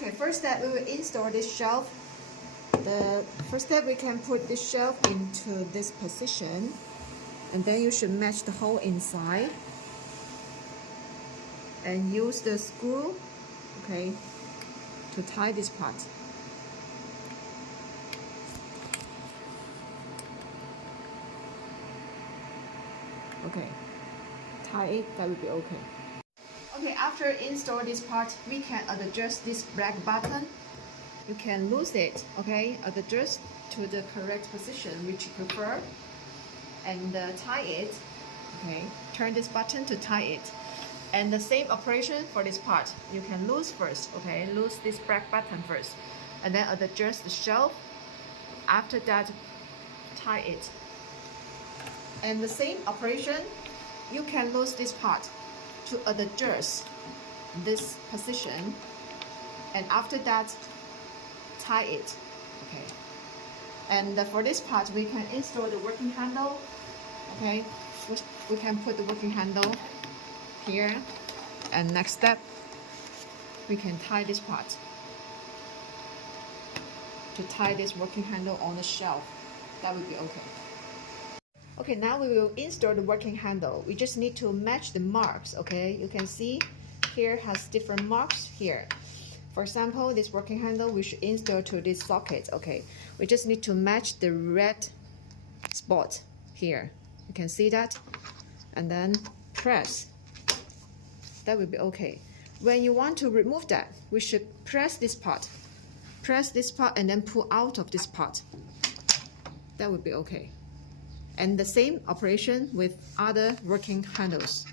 Okay, first step we will install this shelf. The first step we can put this shelf into this position, and then you should match the hole inside and use the screw, okay, to tie this part. Okay, tie it, that will be okay. Okay, after install this part, we can adjust this black button. You can lose it, okay, adjust to the correct position which you prefer, and tie it, okay, turn this button to tie it. And the same operation for this part, you can lose first, okay, lose this black button first, and then adjust the shelf. After that, tie it. And the same operation, you can lose this part to adjust this position, and after that, tie it, okay. And for this part, we can install the working handle, okay. We can put the working handle here, and next step, we can tie this part. To tie this working handle on the shelf, that will be okay. Okay, now we will install the working handle. We just need to match the marks, okay? You can see here has different marks here. For example, this working handle we should install to this socket, okay? We just need to match the red spot here. You can see that? And then press. That will be okay. When you want to remove that, we should press this part. Press this part and then pull out of this part. That will be okay. And the same operation with other working handles.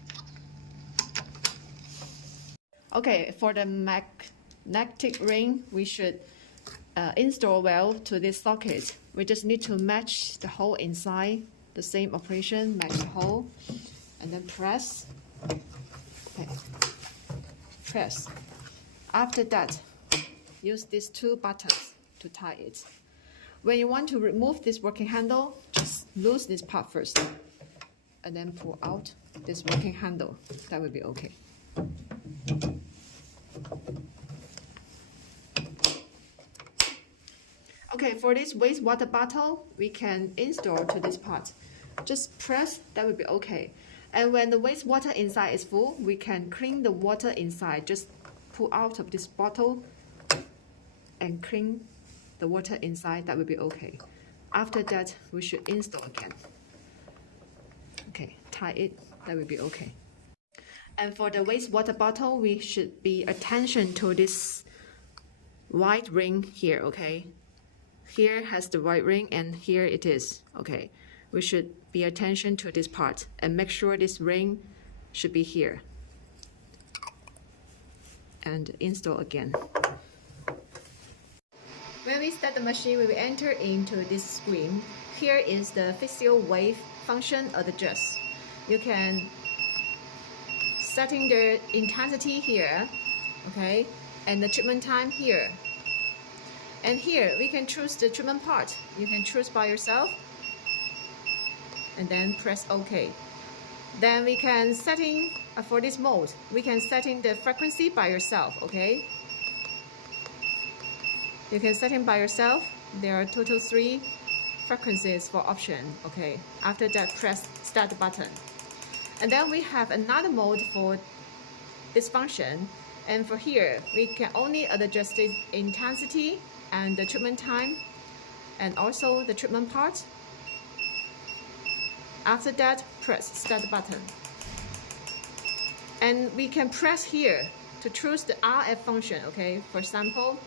Okay, for the magnetic ring, we should install well to this socket. We just need to match the hole inside. The same operation, match the hole, and then press. Okay. Press. After that, use these two buttons to tie it. When you want to remove this working handle, just lose this part first, and then pull out this working handle. That will be okay. Okay, for this wastewater bottle, we can install to this part. Just press, that will be okay. And when the wastewater inside is full, we can clean the water inside. Just pull out of this bottle and clean the water inside, that will be okay. After that, we should install again. Okay, tie it, that will be okay. And for the wastewater bottle, we should be attention to this white ring here, okay? Here has the white ring and here it is, okay? We should be attention to this part and make sure this ring should be here. And install again. When we start the machine, we will enter into this screen. Here is the physical wave function adjust. You can setting the intensity here, okay, and the treatment time here. And here we can choose the treatment part. You can choose by yourself, and then press OK. Then we can setting for this mode. We can setting the frequency by yourself, okay. You can set it by yourself. There are total 3 frequencies for option, okay. After that, press start button. And then we have another mode for this function. And for here, we can only adjust the intensity and the treatment time, and also the treatment part. After that, press start button. And we can press here to choose the RF function, okay. For example,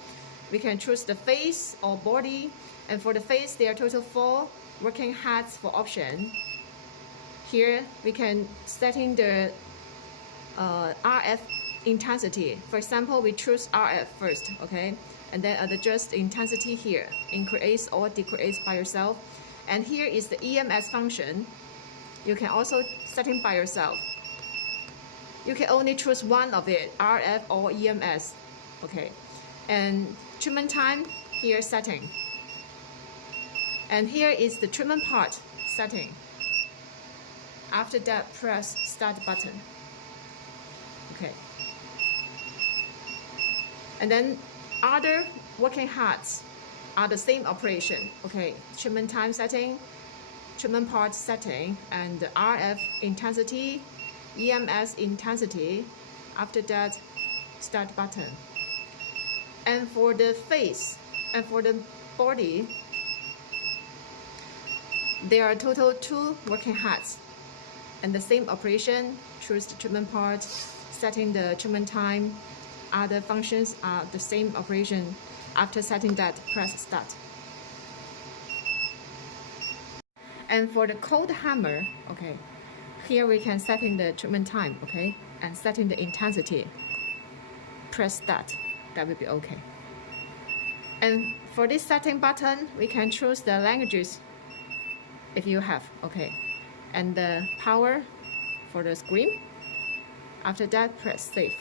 we can choose the face or body, and for the face, there are total 4 working heads for option. Here, we can setting the RF intensity. For example, we choose RF first, okay, and then adjust the intensity here, increase or decrease by yourself. And here is the EMS function. You can also setting by yourself. You can only choose one of it, RF or EMS, okay. And treatment time, here setting. And here is the treatment part setting. After that, press start button. Okay. And then Other working heads are the same operation. Okay, treatment time setting, treatment part setting, and RF intensity, EMS intensity. After that, start button. And for the face and for the body, there are total 2 working heads. And the same operation, choose the treatment part, setting the treatment time. Other functions are the same operation. After setting that, press start. And for the cold hammer, okay, here we can set in the treatment time, okay, and set in the intensity. Press start, that will be okay. And for this setting button, we can choose the languages if you have, okay, and the power for the screen. After that, press save.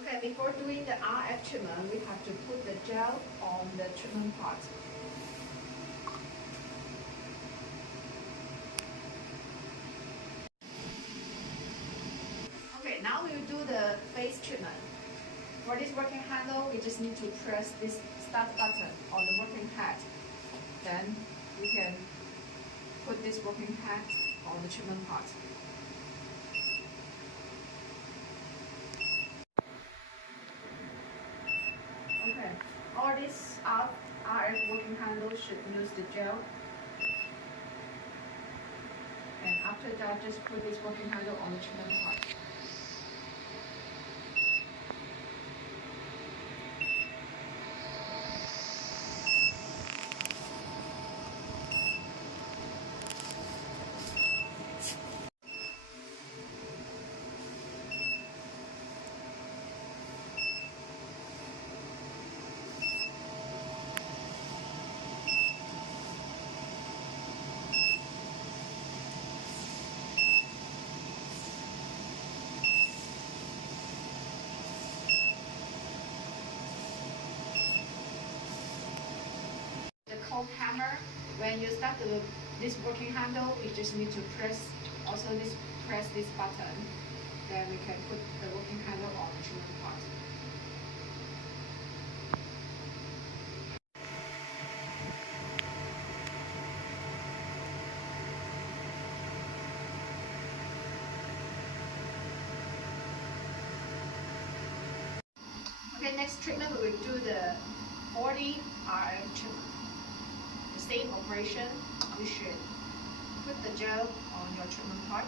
Okay, before doing the RF treatment, we have to put the gel on the treatment part. Okay, now we will do the face treatment. For this working handle, we just need to press this start button on the working head. Then we can put this working head on the treatment part. Okay, all these RF working handles should use the gel. And after that, just put this working handle on the treatment part. The cold hammer, when you start this working handle, we just need to press this button. Then we can put the working handle on the treatment part. Okay, next treatment we will do the 40 RF treatment. The same operation, you should put the gel on your treatment part.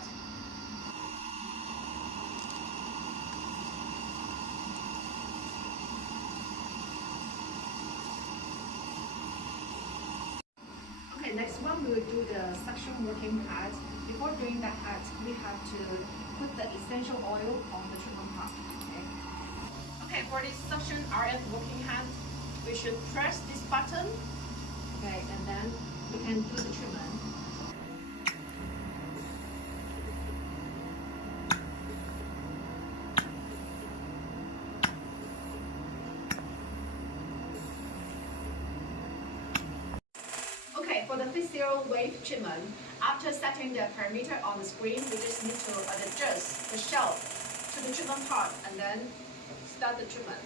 Okay, next one we will do the suction working pad. Before doing that pad, we have to put the essential oil on the treatment part. Okay, for this suction RF working hand, we should press this button. Okay, and then we can do the treatment. Okay, for the physical wave treatment, after setting the parameter on the screen, we just need to adjust the shelf to the treatment part and then start the treatment.